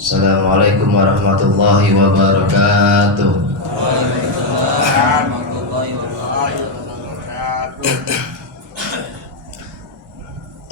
Assalamualaikum warahmatullahi wabarakatuh. Waalaikumsalam warahmatullahi wabarakatuh.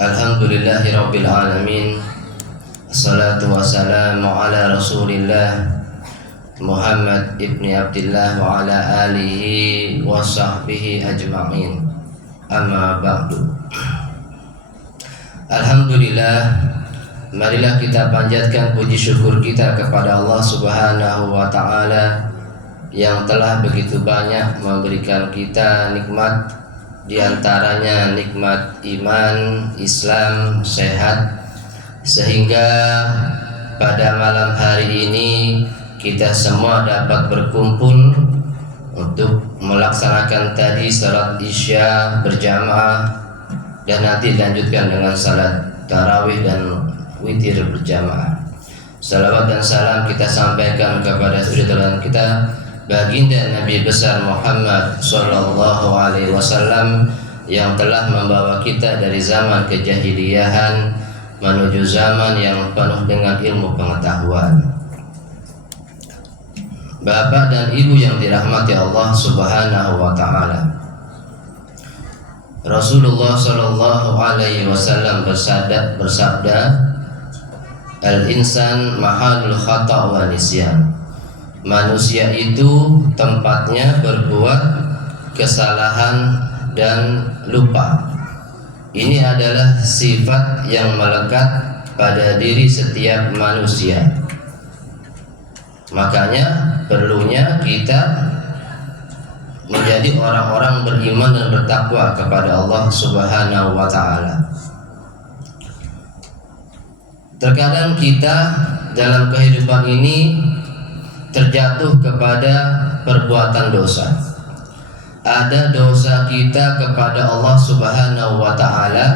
Alhamdulillahi rabbil alamin. Assalatu wassalamu ala rasulillah Muhammad ibni Abdillah wa ala alihi wa sahbihi ajma'in. Amma ba'du. Alhamdulillah, marilah kita panjatkan puji syukur kita kepada Allah Subhanahu wa ta'ala yang telah begitu banyak memberikan kita nikmat, diantaranya nikmat iman, Islam, sehat, sehingga pada malam hari ini kita semua dapat berkumpul untuk melaksanakan tadi salat isya berjamaah dan nanti dilanjutkan dengan salat tarawih dan witir berjamaah. Salawat dan salam kita sampaikan kepada suri-teladan kita baginda Nabi besar Muhammad sallallahu alaihi wasallam yang telah membawa kita dari zaman kejahiliahan menuju zaman yang penuh dengan ilmu pengetahuan. Bapak dan Ibu yang dirahmati Allah Subhanahu wa taala, Rasulullah sallallahu alaihi wasallam bersabda, al-insan mahalul khata' wa nisyan. Manusia itu tempatnya berbuat kesalahan dan lupa. Ini adalah sifat yang melekat pada diri setiap manusia. Makanya perlunya kita menjadi orang-orang beriman dan bertakwa kepada Allah Subhanahu wa ta'ala. Terkadang kita dalam kehidupan ini terjatuh kepada perbuatan dosa. Ada dosa kita kepada Allah Subhanahu wa ta'ala,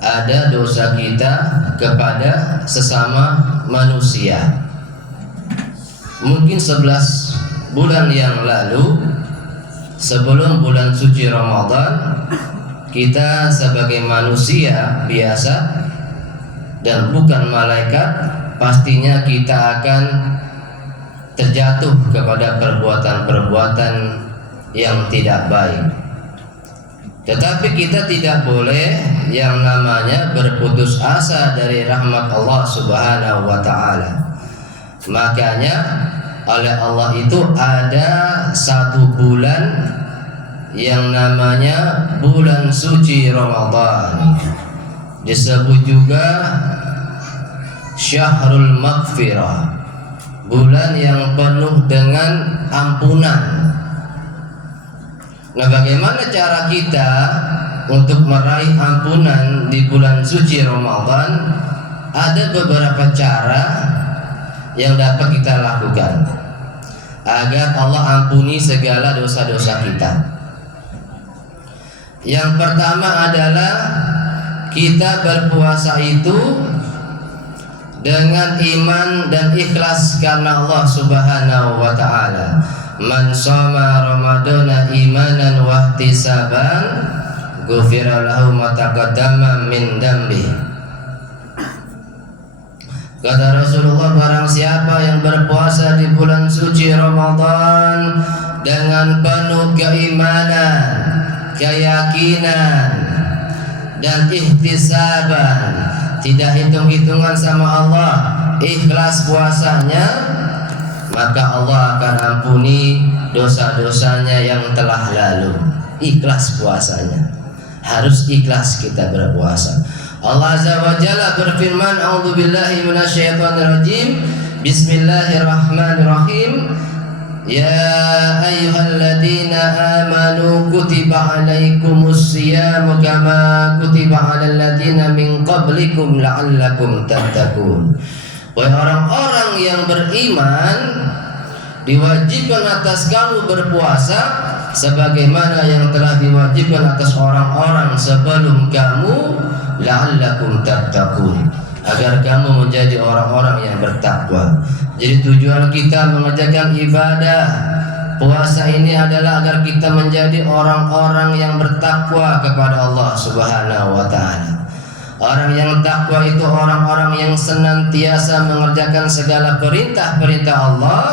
ada dosa kita kepada sesama manusia. Mungkin 11 bulan yang lalu, sebelum bulan suci Ramadan, kita sebagai manusia biasa dan bukan malaikat, pastinya kita akan terjatuh kepada perbuatan-perbuatan yang tidak baik. Tetapi kita tidak boleh yang namanya berputus asa dari rahmat Allah Subhanahu wa ta'ala. Makanya oleh Allah itu ada satu bulan yang namanya bulan suci Ramadan, disebut juga Syahrul Maghfirah, bulan yang penuh dengan ampunan. Nah, bagaimana cara kita untuk meraih ampunan di bulan suci Ramadan? Ada beberapa cara yang dapat kita lakukan agar Allah ampuni segala dosa-dosa kita. Yang pertama adalah kita berpuasa itu dengan iman dan ikhlas karena Allah Subhanahu wa ta'ala. Man shoma ramadana imanan wa ihtisaban ghufira lahu ma taqaddama min dambi. Kata Rasulullah, barang siapa yang berpuasa di bulan suci Ramadan dengan penuh keimanan, keyakinan dan ihtisaban, tidak hitung-hitungan sama Allah, ikhlas puasanya, maka Allah akan ampuni dosa-dosanya yang telah lalu. Ikhlas puasanya, harus ikhlas kita berpuasa. Allah Azza wa Jalla berfirman, a'udzubillahi minasyaitonirrajim, bismillahirrahmanirrahim, ya ayyuhalladzina amanu kutiba alaikumus siyamu kama kutiba alal ladzina min qablikum la'allakum tattaqun. Wahai orang-orang yang beriman, diwajibkan atas kamu berpuasa sebagaimana yang telah diwajibkan atas orang-orang sebelum kamu, la'allakum tattaqun, agar kamu menjadi orang-orang yang bertakwa. Jadi tujuan kita mengerjakan ibadah puasa ini adalah agar kita menjadi orang-orang yang bertakwa kepada Allah Subhanahu wa ta'ala. Orang yang takwa itu orang-orang yang senantiasa mengerjakan segala perintah-perintah Allah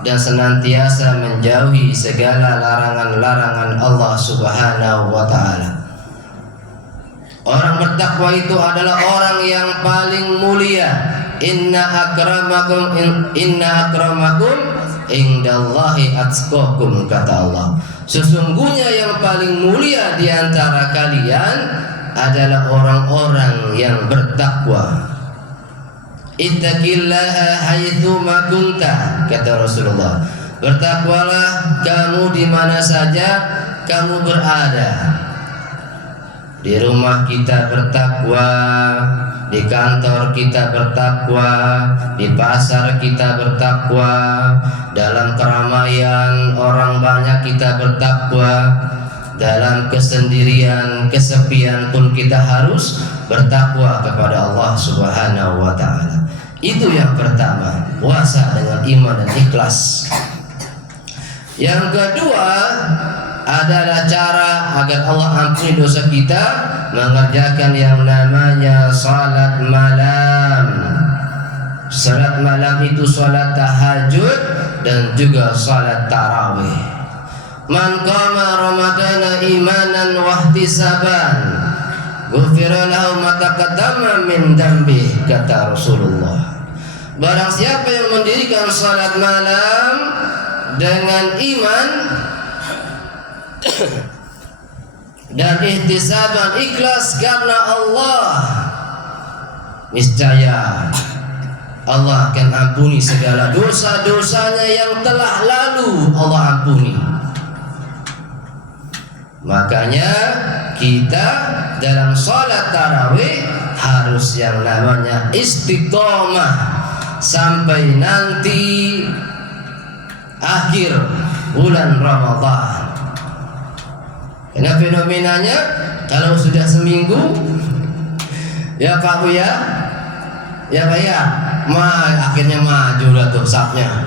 dan senantiasa menjauhi segala larangan-larangan Allah Subhanahu wa taala. Orang bertakwa itu adalah orang yang paling mulia. Inna akramakum indallahi atqakum, kata Allah. Sesungguhnya yang paling mulia di antara kalian adalah orang-orang yang bertakwa. Ittaqillaha haitsu ma kunta, kata Rasulullah. Bertakwalah kamu di mana saja kamu berada. Di rumah kita bertakwa, di kantor kita bertakwa, di pasar kita bertakwa, dalam keramaian orang banyak kita bertakwa, dalam kesendirian, kesepian pun kita harus bertakwa kepada Allah Subhanahu wa taala. Itu yang pertama, puasa dengan iman dan ikhlas. Yang kedua adalah cara agar Allah ampuni dosa kita, mengerjakan yang namanya salat malam. Salat malam itu salat tahajud dan juga salat tarawih. Man qama ramadana imanan wa ihtisaban ghufira lahu ma taqaddama min dambi, kata Rasulullah. Barang siapa yang mendirikan salat malam dengan iman dan ihtisaban, ikhlas karena Allah, niscaya Allah akan ampuni segala dosa-dosanya yang telah lalu. Allah ampuni. Makanya kita dalam sholat tarawih harus yang namanya istiqomah sampai nanti akhir bulan Ramadan. Karena fenomenanya kalau sudah seminggu, ya Pak Bu ya Pak ya, akhirnya maju lah tuh sapnya,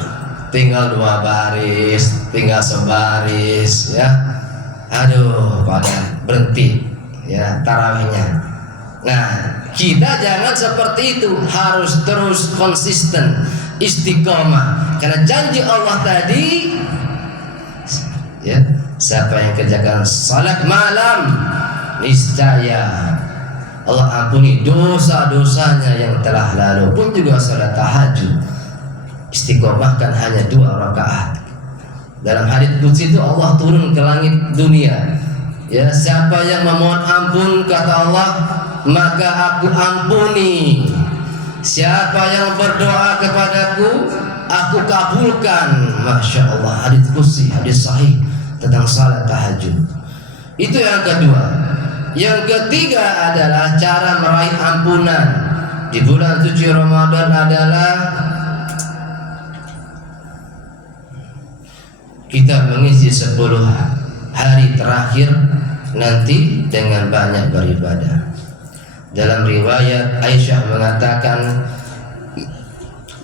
tinggal 2 baris, tinggal sebaris ya. Aduh, pada berhenti ya tarawihnya. Nah, kita jangan seperti itu, harus terus konsisten, istiqomah. Karena janji Allah tadi, ya, siapa yang kerjakan salat malam, niscaya Allah ampuni dosa-dosanya yang telah lalu. Pun juga salat tahajud, istiqomahkan hanya 2 rakaat. Dalam hadits qudsi itu Allah turun ke langit dunia. Ya, siapa yang memohon ampun, kata Allah, maka aku ampuni. Siapa yang berdoa kepadaku, aku kabulkan. Masya Allah, hadits qudsi, hadits sahih tentang salat tahajud. Itu yang kedua. Yang ketiga adalah cara meraih ampunan di bulan suci Ramadan adalah kita mengisi 10 hari terakhir nanti dengan banyak beribadah. Dalam riwayat Aisyah mengatakan,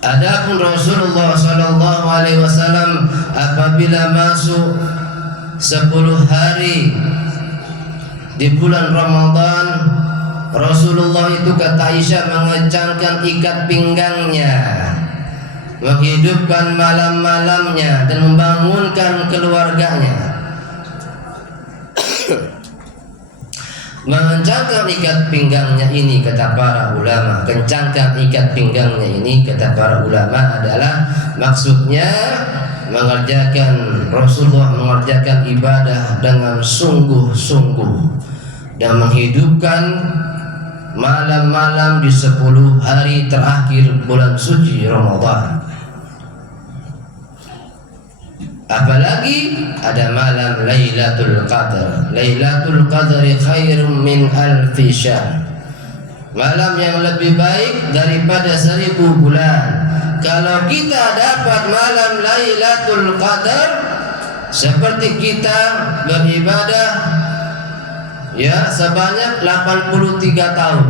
adapun Rasulullah SAW apabila masuk 10 hari di bulan Ramadan, Rasulullah itu, kata Aisyah, mengencangkan ikat pinggangnya, menghidupkan malam-malamnya dan membangunkan keluarganya. Mengencangkan ikat pinggangnya ini, kata para ulama, kencangkan ikat pinggangnya ini, kata para ulama, adalah maksudnya Rasulullah mengerjakan ibadah dengan sungguh-sungguh dan menghidupkan malam-malam di 10 hari terakhir bulan suci Ramadan. Apalagi ada malam Lailatul Qadar. Lailatul Qadri khairum min alfi syahr. Malam yang lebih baik daripada 1000 bulan. Kalau kita dapat malam Lailatul Qadar, seperti kita beribadah ya sebanyak 83 tahun.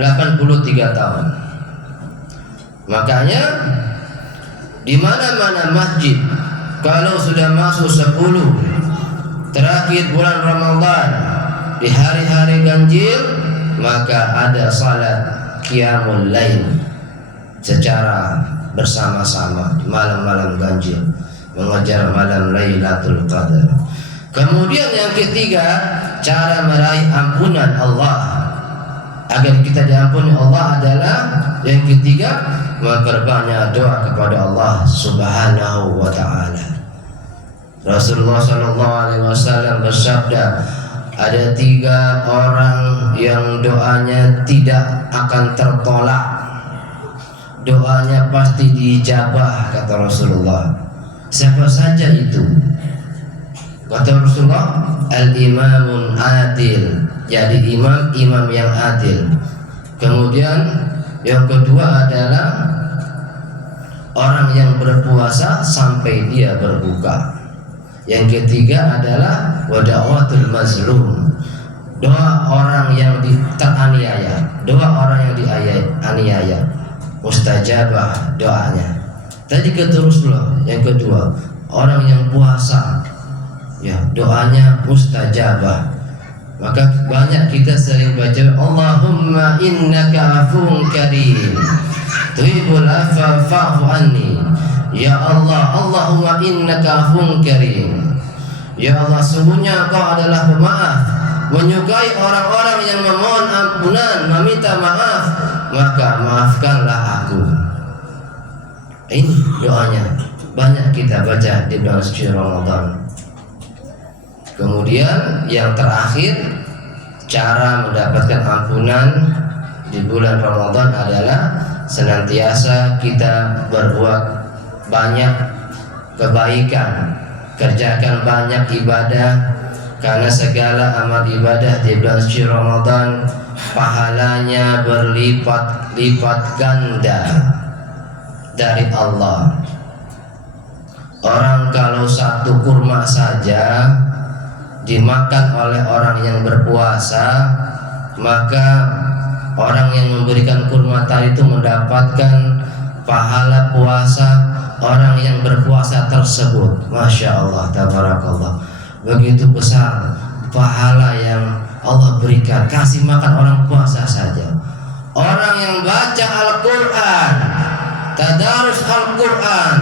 83 tahun. Makanya di mana-mana masjid kalau sudah masuk 10 terakhir bulan Ramadan, di hari-hari ganjil, maka ada salat qiyamul lail secara bersama-sama di malam-malam ganjil, mengejar malam Lailatul Qadar. Kemudian yang ketiga, cara meraih ampunan Allah agar kita diampuni Allah adalah yang ketiga, memperbanyak doa kepada Allah Subhanahu wa taala. Rasulullah sallallahu alaihi wasallam bersabda, ada 3 orang yang doanya tidak akan tertolak, doanya pasti diijabah, kata Rasulullah. Siapa saja itu? Kata Rasulullah, al-imamun adil, jadi imam yang adil. Kemudian yang kedua adalah orang yang berpuasa sampai dia berbuka. Yang ketiga adalah wada'watul mazlum, doa orang yang teraniaya, doa orang yang dianiaya, mustajabah doanya. Tadi terus loh. Yang kedua, orang yang puasa, ya doanya mustajabah. Maka banyak kita sering baca Allahumma innaka afuwun karim tuhibbul afwa fa'fu anni. Ya Allah, Allahumma innaka afuwun karim. Ya Allah, sungguhnya Engkau adalah pemaaf, menyukai orang-orang yang memohon ampunan, meminta maaf, maka maafkanlah aku. Ini doanya banyak kita baca di bulan suci Ramadan. Kemudian yang terakhir, cara mendapatkan ampunan di bulan Ramadan adalah senantiasa kita berbuat banyak kebaikan, kerjakan banyak ibadah, karena segala amal ibadah di bulan suci Ramadan pahalanya berlipat-lipat ganda dari Allah. Orang kalau satu kurma saja dimakan oleh orang yang berpuasa, maka orang yang memberikan kurma tadi itu mendapatkan pahala puasa orang yang berpuasa tersebut. Masya Allah, tabarakallah, begitu besar pahala yang Allah berikan, kasih makan orang puasa saja. Orang yang baca Al-Quran, tadarus Al-Quran,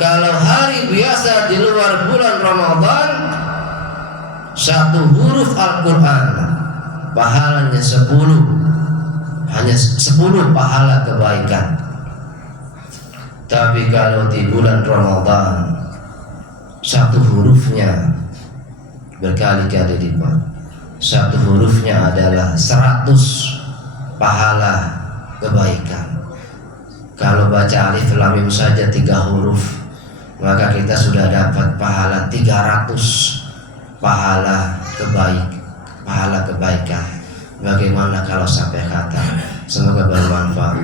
kalau hari biasa di luar bulan Ramadan, 1 huruf Al-Quran pahalanya 10, hanya 10 pahala kebaikan. Tapi kalau di bulan Ramadan 1 hurufnya berkali-kali lipat. 1 hurufnya adalah 100 pahala kebaikan. Kalau baca alif lam mim saja 3 huruf, maka kita sudah dapat pahala 300 pahala kebaikan. Bagaimana kalau sampai kata? Semoga bermanfaat.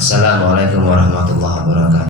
Assalamualaikum warahmatullahi wabarakatuh.